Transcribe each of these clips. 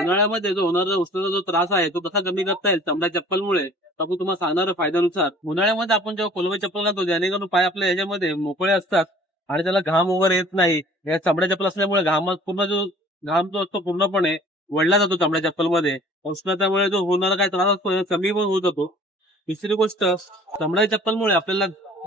उन्हाळ्यामध्ये जो होणारा उष्णता जो त्रास आहे तो कसा कमी करता येईल? चमडा चप्पलमुळे. आपण तुम्हाला सांगणार फायद्यानुसार. उन्हाळ्यामध्ये आपण जेव्हा कोलवाई चप्पल घालतो जेणेकरून पाय आपल्या ह्याच्यामध्ये मोकळे असतात आणि त्याला घाम वगैरे येत नाही. या चामड्या चप्पल असल्यामुळे घाम पूर्ण जो घाम जो असतो पूर्णपणे वळला जातो चामड्या चप्पलमध्ये. उष्णतेमुळे जो होणारा काय त्रास असतो कमी पण होत जातो. तिसरी गोष्ट चामड्या चप्पलमुळे आपल्याला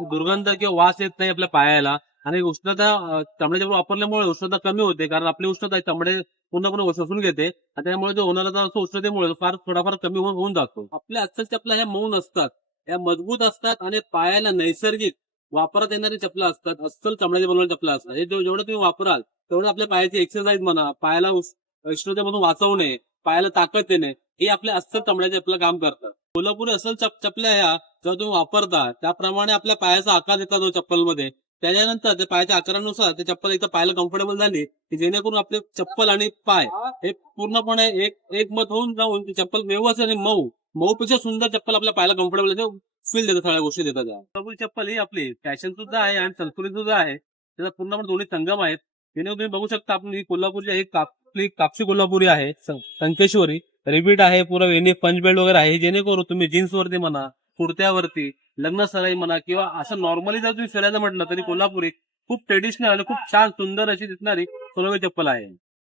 दुर्गंध किंवा वास येत नाही आपल्या पायाला. आणि उष्णता चमड्याच्या वापरल्यामुळे उष्णता कमी होते कारण आपली उष्णता चामडे पूर्णपणे शोषून घेते आणि त्यामुळे जो होणारा उष्णतेमुळे फार थोडाफार कमी होऊन होऊन जातो. आपल्या आजच्या चपला ह्या मऊन असतात या मजबूत असतात आणि पायाला नैसर्गिक वापरात येणारी चपला असतात अस्सल चमड्याचे बनवलेल्या चपला असतात. हे जेवढं तुम्ही वापराल तेवढं आपल्या पायाची एक्सरसाइज म्हणा पायाला उष्णतेमधून वाचवणे पायाला ताकद देणे हे आपल्या अस्सल चमड्याचे आपलं काम करतात. कोल्हापुरी असल चप चपल्या ह्या जर तुम्ही वापरता त्याप्रमाणे आपल्या पायाचा आकार देतात तो चप्पलमध्ये त्याच्यानंतर त्या पायाच्या आकारानुसार ते चप्पल एकदा पायाला कम्फर्टेबल झाली की जेणेकरून आपले चप्पल आणि पाय हे पूर्णपणे एक एकमत होऊन जाऊन ती चप्पल व्यवस्थित आणि मऊ मऊ पेक्षा सुंदर चप्पल आपल्या पायाला कम्फर्टेबल फील देतात सगळ्या गोष्टी देतात. चप्पल ही आपली फॅशन सुद्धा आहे आणि संस्कृती सुद्धा आहे. त्याचा पूर्णपणे दोन्ही संगम आहेत. जेणेकरून तुम्ही बघू शकता आपण ही कोल्हापूरची आहे कापली आपली कापशी कोल्हापुरी आहे संकेश्वरी. रिपीट आहे पुरा वेणी पंच बेल्ट वगैरे आहे. जेणेकरून तुम्ही जीन्स वरती म्हणा कुर्त्यावरती लग्न सराई म्हणा किंवा असं नॉर्मली जर तुम्ही फिरायला म्हटलं तरी कोल्हापुरी खूप ट्रेडिशनल आणि खूप छान सुंदर अशी दिसणारी कोल्हापुरी चप्पल आहे.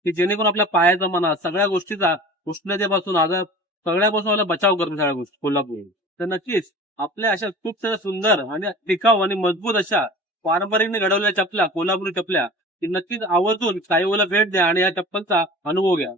की जेणेकरून आपल्या पायाचा म्हणा सगळ्या गोष्टीचा उष्णतेपासून आजार सगळ्यापासून आपला बचाव करतो सगळ्या गोष्टी कोल्हापूर. तर नक्कीच आपल्या अशा खूप साऱ्या सुंदर आणि टिकाऊ आणि मजबूत अशा पारंपरिकने घडवलेल्या चपल्या कोल्हापुरी चपल्या की नक्कीच आवर्जून साईबाला भेट द्या आणि या चप्पलचा अनुभव घ्या.